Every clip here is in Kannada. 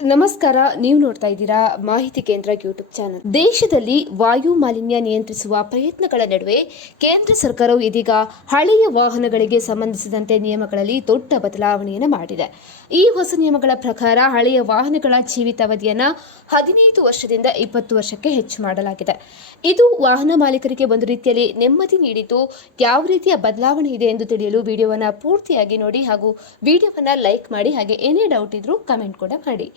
ನಮಸ್ಕಾರ, ನೀವು ನೋಡ್ತಾ ಇದ್ದೀರಾ ಮಾಹಿತಿ ಕೇಂದ್ರ ಯೂಟ್ಯೂಬ್ ಚಾನಲ್ ದೇಶದಲ್ಲಿ ವಾಯು ಮಾಲಿನ್ಯ ನಿಯಂತ್ರಿಸುವ ಪ್ರಯತ್ನಗಳ ನಡುವೆ ಕೇಂದ್ರ ಸರ್ಕಾರವು ಇದೀಗ ಹಳೆಯ ವಾಹನಗಳಿಗೆ ಸಂಬಂಧಿಸಿದಂತೆ ನಿಯಮಗಳಲ್ಲಿ ದೊಡ್ಡ ಬದಲಾವಣೆಯನ್ನು ಮಾಡಿದೆ. ಈ ಹೊಸ ನಿಯಮಗಳ ಪ್ರಕಾರ ಹಳೆಯ ವಾಹನಗಳ ಜೀವಿತಾವಧಿಯನ್ನು ಹದಿನೈದು ವರ್ಷದಿಂದ ಇಪ್ಪತ್ತು ವರ್ಷಕ್ಕೆ ಹೆಚ್ಚು ಮಾಡಲಾಗಿದೆ. ಇದು ವಾಹನ ಮಾಲೀಕರಿಗೆ ಒಂದು ರೀತಿಯಲ್ಲಿ ನೆಮ್ಮದಿ ನೀಡಿದ್ದು ಯಾವ ರೀತಿಯ ಬದಲಾವಣೆ ಇದೆ ಎಂದು ತಿಳಿಯಲು ವಿಡಿಯೋವನ್ನು ಪೂರ್ತಿಯಾಗಿ ನೋಡಿ ಹಾಗೂ ವಿಡಿಯೋವನ್ನು ಲೈಕ್ ಮಾಡಿ ಹಾಗೆ ಏನೇ ಡೌಟ್ ಇದ್ರೂ ಕಮೆಂಟ್ ಕೂಡ ಮಾಡಿ.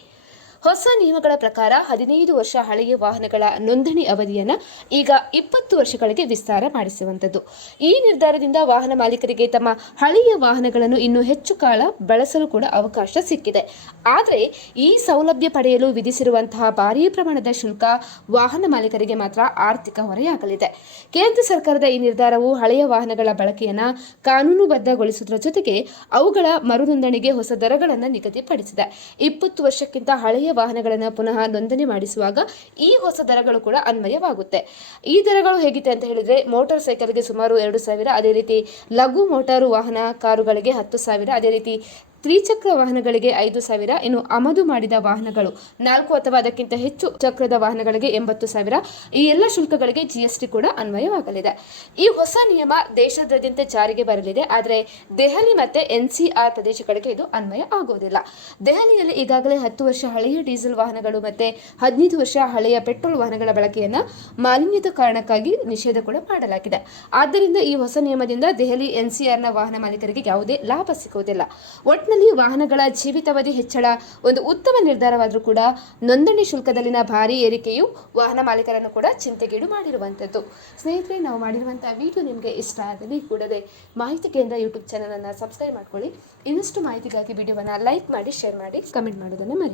ಹೊಸ ನಿಯಮಗಳ ಪ್ರಕಾರ ಹದಿನೈದು ವರ್ಷ ಹಳೆಯ ವಾಹನಗಳ ನೋಂದಣಿ ಅವಧಿಯನ್ನು ಈಗ ಇಪ್ಪತ್ತು ವರ್ಷಗಳಿಗೆ ವಿಸ್ತಾರ ಮಾಡಿಸುವಂಥದ್ದು. ಈ ನಿರ್ಧಾರದಿಂದ ವಾಹನ ಮಾಲೀಕರಿಗೆ ತಮ್ಮ ಹಳೆಯ ವಾಹನಗಳನ್ನು ಇನ್ನೂ ಹೆಚ್ಚು ಕಾಲ ಬಳಸಲು ಕೂಡ ಅವಕಾಶ ಸಿಕ್ಕಿದೆ. ಆದರೆ ಈ ಸೌಲಭ್ಯ ಪಡೆಯಲು ವಿಧಿಸಿರುವಂತಹ ಭಾರೀ ಪ್ರಮಾಣದ ಶುಲ್ಕ ವಾಹನ ಮಾಲೀಕರಿಗೆ ಮಾತ್ರ ಆರ್ಥಿಕ ಹೊರೆಯಾಗಲಿದೆ. ಕೇಂದ್ರ ಸರ್ಕಾರದ ಈ ನಿರ್ಧಾರವು ಹಳೆಯ ವಾಹನಗಳ ಬಳಕೆಯನ್ನು ಕಾನೂನುಬದ್ಧಗೊಳಿಸುವುದರ ಜೊತೆಗೆ ಅವುಗಳ ಮರು ನೋಂದಣಿಗೆ ಹೊಸ ದರಗಳನ್ನು ನಿಗದಿಪಡಿಸಿದೆ. ಇಪ್ಪತ್ತು ವರ್ಷಕ್ಕಿಂತ ಹಳೆಯ ವಾಹನಗಳನ್ನು ಪುನಃ ನೋಂದಣಿ ಮಾಡಿಸುವಾಗ ಈ ಹೊಸ ದರಗಳು ಕೂಡ ಅನ್ವಯವಾಗುತ್ತೆ. ಈ ದರಗಳು ಹೇಗಿದೆ ಅಂತ ಹೇಳಿದ್ರೆ ಮೋಟಾರ್ ಸೈಕಲ್ಗೆ ಸುಮಾರು ಎರಡು ಸಾವಿರ, ಅದೇ ರೀತಿ ಲಘು ಮೋಟಾರು ವಾಹನ ಕಾರುಗಳಿಗೆ ಹತ್ತು ಸಾವಿರ, ಅದೇ ರೀತಿ ತ್ರಿಚಕ್ರ ವಾಹನಗಳಿಗೆ ಐದು ಸಾವಿರ, ಇನ್ನು ಆಮದು ಮಾಡಿದ ವಾಹನಗಳು ನಾಲ್ಕು ಅಥವಾ ಅದಕ್ಕಿಂತ ಹೆಚ್ಚು ಚಕ್ರದ ವಾಹನಗಳಿಗೆ ಎಂಬತ್ತು ಸಾವಿರ. ಈ ಎಲ್ಲ ಶುಲ್ಕಗಳಿಗೆ ಜಿಎಸ್ಟಿ ಕೂಡ ಅನ್ವಯವಾಗಲಿದೆ. ಈ ಹೊಸ ನಿಯಮ ದೇಶದಾದ್ಯಂತ ಜಾರಿಗೆ ಬರಲಿದೆ. ಆದರೆ ದೆಹಲಿ ಮತ್ತೆ ಎನ್ಸಿಆರ್ ಪ್ರದೇಶಗಳಿಗೆ ಇದು ಅನ್ವಯ ಆಗುವುದಿಲ್ಲ. ದೆಹಲಿಯಲ್ಲಿ ಈಗಾಗಲೇ ಹತ್ತು ವರ್ಷ ಹಳೆಯ ಡೀಸೆಲ್ ವಾಹನಗಳು ಮತ್ತೆ ಹದಿನೈದು ವರ್ಷ ಹಳೆಯ ಪೆಟ್ರೋಲ್ ವಾಹನಗಳ ಬಳಕೆಯನ್ನು ಮಾಲಿನ್ಯದ ಕಾರಣಕ್ಕಾಗಿ ನಿಷೇಧ ಕೂಡ ಮಾಡಲಾಗಿದೆ. ಆದ್ದರಿಂದ ಈ ಹೊಸ ನಿಯಮದಿಂದ ದೆಹಲಿ ಎನ್ಸಿಆರ್ನ ವಾಹನ ಮಾಲೀಕರಿಗೆ ಯಾವುದೇ ಲಾಭ ಸಿಗುವುದಿಲ್ಲ. ಒಟ್ಟಿನಲ್ಲಿ ವಾಹನಗಳ ಜೀವಿತಾವಧಿ ಹೆಚ್ಚಳ, ಒಂದು ಉತ್ತಮ ನಿರ್ಧಾರವಾದರೂ ಕೂಡ ನೋಂದಣಿ ಶುಲ್ಕದಲ್ಲಿನ ಭಾರಿ ಏರಿಕೆಯು ವಾಹನ ಮಾಲೀಕರನ್ನು ಕೂಡ ಚಿಂತೆಗೀಡು ಮಾಡಿರುವಂಥದ್ದು. ಸ್ನೇಹಿತರೆ, ನಾವು ಮಾಡಿರುವಂತಹ ವಿಡಿಯೋ ನಿಮಗೆ ಇಷ್ಟ ಆದಲ್ಲಿ ಕೂಡದೆ ಮಾಹಿತಿ ಕೇಂದ್ರ ಯೂಟ್ಯೂಬ್ ಚಾನಲನ್ನು ಸಬ್ಸ್ಕ್ರೈಬ್ ಮಾಡ್ಕೊಳ್ಳಿ. ಇನ್ನಷ್ಟು ಮಾಹಿತಿಗಾಗಿ ವಿಡಿಯೋವನ್ನು ಲೈಕ್ ಮಾಡಿ, ಶೇರ್ ಮಾಡಿ, ಕಮೆಂಟ್ ಮಾಡೋದನ್ನು ಮರಿ